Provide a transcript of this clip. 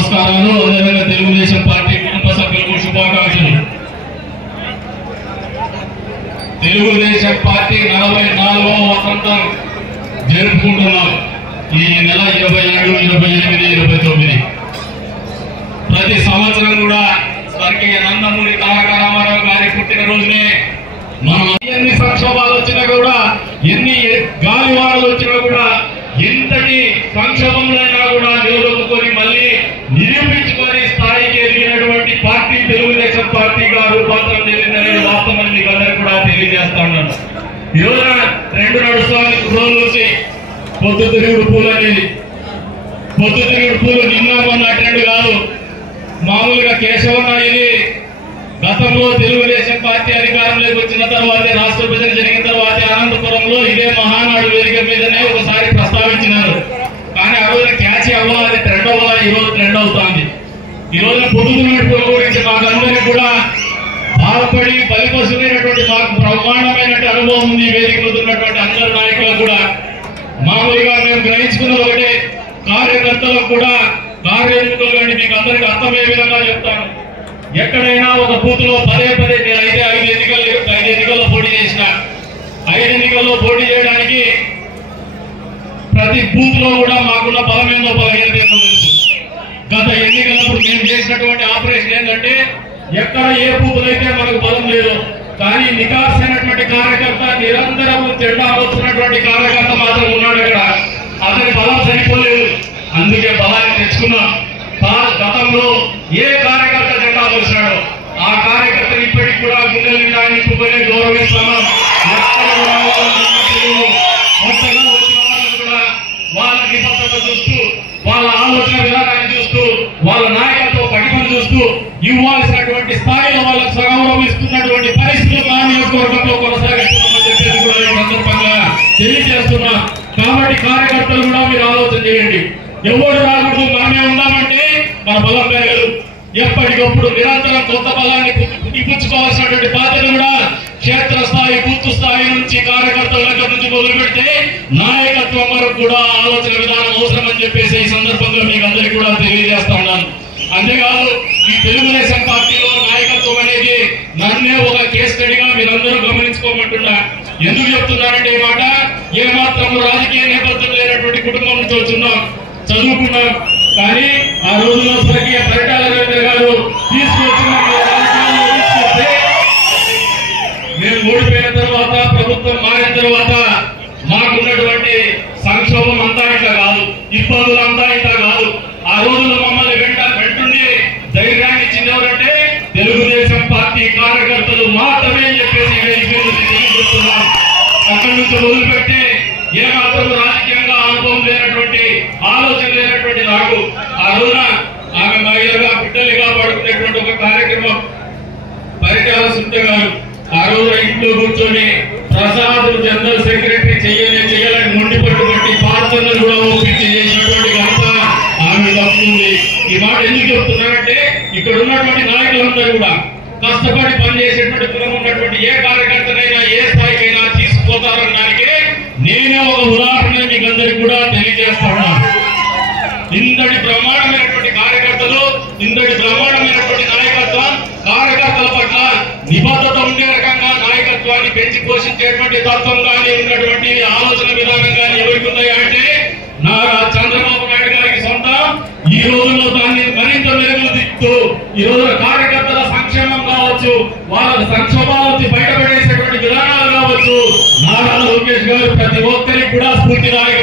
నమస్కారాలు. అదేవిధంగా తెలుగుదేశం పార్టీ కుటుంబ సభ్యులకు శుభాకాంక్షలు. తెలుగుదేశం పార్టీ 44వ వసంతం జరుపుకుంటున్నాం. ఈ నెల 27, 28, 29 ప్రతి సంవత్సరం కూడా స్వర్గీయ నందమూరి తారక రామారావు గారి పుట్టినరోజునే మనం ఎన్ని సంక్షోభాలు వచ్చినా కూడా, ఎన్ని గాలివాడలు వచ్చినా కూడా, ఎంతటి సంక్షోభంలో కూడా నిలదొక్కుని మళ్ళీ నిరూపించుకొని స్థాయికి ఎదిగినటువంటి పార్టీ తెలుగుదేశం పార్టీగా రూపాంతరం చెందిందనేది వాస్తవాన్ని మీకు అందరికీ కూడా తెలియజేస్తా ఉన్నాను. ఈ రోజున 2 నడుస్తాను రోజుల నుంచి పొద్దుతిరుగుడు పూలు అనేది, పొద్దుతిరుగుడు పూలు నిన్న మొన్న ట్రెండ్ కాదు. మామూలుగా కేశవనాయుని గతంలో తెలుగుదేశం పార్టీ అధికారంలోకి వచ్చిన తర్వాత, రాష్ట్ర విభజన జరిగిన తర్వాత అనంతపురంలో ఇదే మహానాడు వేదిక మీదనే ఒకసారి ప్రస్తావించినారు. కానీ ఆ రోజున క్యాచ్ అవ్వాలి, అది ట్రెండ్ అవ్వాలి. ఈ రోజు ట్రెండ్ అవుతుంది. ఈ రోజున పొద్దుతున్నట్టు గురించి మాకందరికీ కూడా బాధపడి బలిపసుకునేటువంటి మాకు బ్రహ్మాండమైన అనుభవం ఉంది. వేదిక ఉన్నటువంటి అందరు నాయకులకు కూడా మామూలుగా మేము గ్రహించుకున్నది ఒకటే, కార్యకర్తలకు కూడా కార్యకర్తలు కానీ మీకు అందరికీ అర్థమయ్యే విధంగా చెప్తాను. ఎక్కడైనా ఒక బూత్ లో పదే నేనైతే 5 ఎన్నికల్లో పోటీ చేసిన. 5 ఎన్నికల్లో పోటీ చేయడానికి ప్రతి బూత్ లో కూడా మాకున్న బలం ఏందో బలహీనత తెలుసు. గత ఎన్నికలప్పుడు మేము చేసినటువంటి ఆపరేషన్ ఏంటంటే, ఎక్కడ ఏ బూతులు అయితే మనకు బలం లేదు, కానీ నికార్సైనటువంటి కార్యకర్త, నిరంతరం జెండా వస్తున్నటువంటి కార్యకర్త మాత్రం ఉన్నాడు. అక్కడ అతని బలం సరిపోలేదు. అందుకే బలాన్ని తెచ్చుకున్నాం. గతంలో ఏ కార్యకర్త జెండా వచ్చినాడో ఆ కార్యకర్తను ఇప్పటికి కూడా గుండెల నిండా నింపుకొని గౌరవిస్తున్నాం. కొత్తగా వచ్చిన వాళ్ళని కూడా వాళ్ళ నిబద్ధత చూస్తూ, వాళ్ళ ఆలోచన విధానాన్ని చూస్తూ, వాళ్ళ నాయకత్వ పటిమను చూస్తూ ఇవ్వాల్సినటువంటి స్థాయిలో వాళ్ళకు సగౌరవం ఇస్తున్నటువంటి పరిస్థితులు ఆ నియోజకవర్గంలో కొనసాగిస్తున్నామని చెప్పేసి కూడా ఈ సందర్భంగా తెలియజేస్తున్నా. కాబట్టి కార్యకర్తలు కూడా మీరు ఆలోచన చేయండి. ఎవరు రాకూడదు, మనమే ఉన్నామంటే మన బలం పెరగదు. ఎప్పటికప్పుడు నిరంతరం కొత్త బలాన్ని పుట్టిపుచ్చుకోవాల్సినటువంటి బాధ్యత కూడా క్షేత్రస్థాయి, బూత్ స్థాయి నుంచి కార్యకర్తల దగ్గర నుంచి మొదలు పెడితే నాయకత్వం వరకు కూడా ఆలోచన విధానం అవసరమని చెప్పేసి ఈ సందర్భంగా మీకు అందరికీ కూడా తెలియజేస్తా ఉన్నాను. అంతేకాదు, ఈ తెలుగుదేశం పార్టీలో నాయకత్వం అనేది నన్నే ఒక కేస్ స్టడీగా మీరందరూ గమనించుకోమంటున్నా. ఎందుకు చెప్తున్నారంటే ఈ మాట, ఏమాత్రం రాజకీయ నేపథ్యం లేనటువంటి కుటుంబం నుంచి వచ్చున్నాం, చదువుకున్నాం. కానీ ఆ రోజుల్లో స్వర్గీయ పరిటాల రవీంద్ర గారు తీసుకొచ్చిన మేము ఓడిపోయిన తర్వాత, ప్రభుత్వం మారిన తర్వాత మాకున్నటువంటి సంక్షోభం అంతా ఇంత కాదు, ఇబ్బందులు అంతా ఇంత కాదు. ఆ రోజుల్లో మమ్మల్ని వెంటుండి ధైర్యాన్ని ఇచ్చింది ఎవరంటే తెలుగుదేశం పార్టీ కార్యకర్తలు మాత్రమే చెప్పేసి తెలియజేస్తున్నాం. అక్కడి నుంచి మొదలుపెట్టి ఏమాత్రం రాజకీయంగా అనుభవం లేనటువంటి, ఆలోచన లేనటువంటి నాకు ఆ రోజున ఆమె మహిళగా బిడ్డలుగా పడుకునేటువంటి ఒక కార్యక్రమం పరిటాల సుంట గారు ఆ రోజున ఇంట్లో కూర్చొని ప్రసాద్ జనరల్ సెక్రటరీ చేయాలని మొండి పట్టుబట్టి పాత్రను కూడా ఒప్పించి చేసినటువంటి ఘనత ఆమె దక్కుతుంది. ఈ మాట ఎందుకు చెప్తున్నారంటే, ఇక్కడ ఉన్నటువంటి నాయకులందరూ కూడా కష్టపడి పనిచేసేటువంటి గుణం ఉన్నటువంటి ఏ కార్యకర్తనైనా ఏ స్థాయికైనా తీసుకుపోతారనడానికి నేనే ఒక ఉదాహరణ మీకు అందరికి కూడా తెలియజేస్తాను. ఇంతటి బ్రహ్మాండమైనటువంటి కార్యకర్తలు, ఇంతటి బ్రహ్మాండమైనటువంటి నాయకత్వం, కార్యకర్తల పట్ల నిబద్ధత ఉండే రకంగా నాయకత్వాన్ని పెంచి పోషించేటువంటి తత్వం కానీ, ఉన్నటువంటి ఆలోచన విధానం కానీ ఎవరికి ఉన్నాయా అంటే నారా చంద్రబాబు నాయుడు గారికి సొంతం. ఈ రోజుల్లో దాన్ని మరింత మెరుగుదిద్దుతూ ఈ రోజున కార్యకర్తల సంక్షేమం కావచ్చు, వాళ్ళ సంక్షోభాల నుంచి బయటపడేసేటువంటి విధానాలు కావచ్చు, నారా లోకేష్ గారు ప్రతి ఒక్కరికి కూడా స్ఫూర్తిదాయక